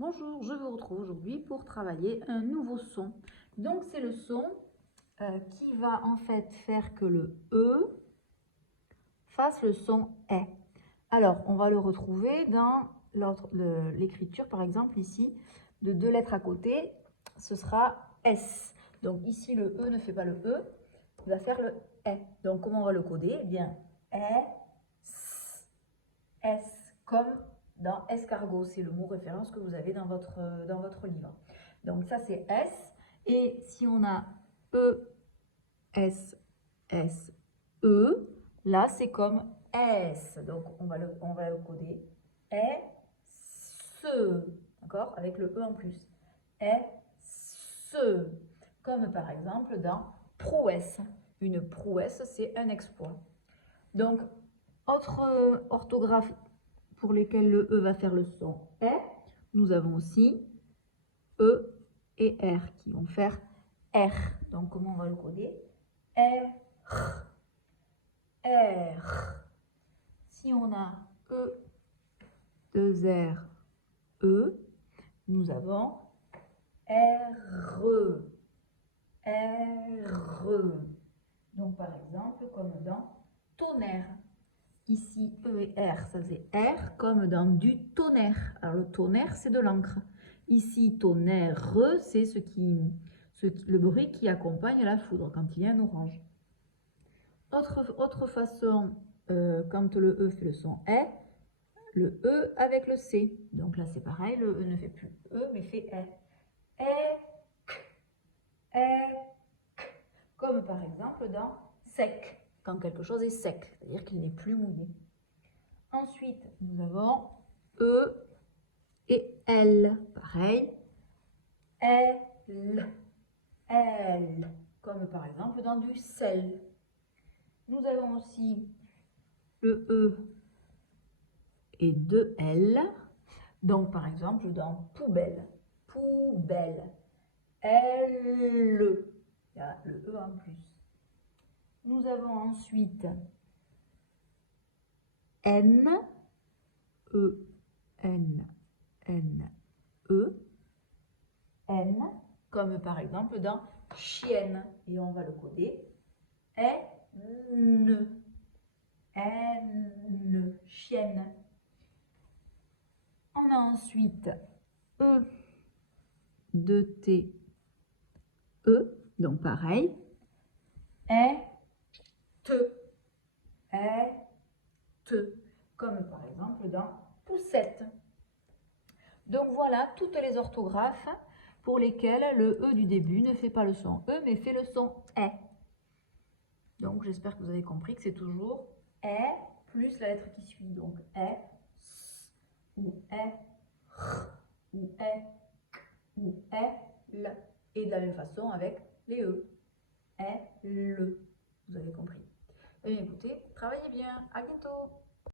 Bonjour, je vous retrouve aujourd'hui pour travailler un nouveau son. Donc c'est le son qui va en fait faire que le E fasse le son E. Alors on va le retrouver dans l'écriture par exemple ici de deux lettres à côté, ce sera S. Donc ici le E ne fait pas le E, il va faire le E. Donc comment on va le coder? Eh bien E, S, comme dans escargot, c'est le mot référence que vous avez dans votre livre. Donc ça c'est S, et si on a E, S, S, E, là c'est comme S, donc on va le coder S, d'accord, avec le E en plus, S, comme par exemple dans prouesse. Une prouesse, c'est un exploit. Donc, autre orthographe pour lesquelles le E va faire le son E, nous avons aussi E et R qui vont faire R. Donc, comment on va le coder? R, R. Si on a E, 2 R, E, nous avons R, R. Donc, par exemple, comme dans tonnerre. Ici, E et R, ça faisait R, comme dans du tonnerre. Alors, le tonnerre, c'est de l'encre. Ici, tonnerre, c'est le bruit qui accompagne la foudre quand il y a un orage. Autre façon, quand le E fait le son E, le E avec le C. Donc là, c'est pareil, le E ne fait plus E, mais fait E. Comme par exemple dans sec, quand quelque chose est sec, c'est-à-dire qu'il n'est plus mouillé. Ensuite, nous avons E et L. Pareil. L. L. Comme par exemple dans du sel. Nous avons aussi le E et deux L. Donc par exemple dans poubelle. Poubelle. L. Il y a le E en plus. Nous avons ensuite N. E. N. N. E. N, comme par exemple dans chienne, et on va le coder N, N, chienne. On a ensuite E, 2T, E, donc pareil, T, comme par exemple dans poussette. Donc voilà toutes les orthographes pour lesquelles le E du début ne fait pas le son E, mais fait le son E. Donc j'espère que vous avez compris que c'est toujours E plus la lettre qui suit. Donc E, S, ou E, R, ou E, ou E, L. Et de la même façon avec les E. E, L. Vous avez compris. Et bien écoutez, travaillez bien. À bientôt.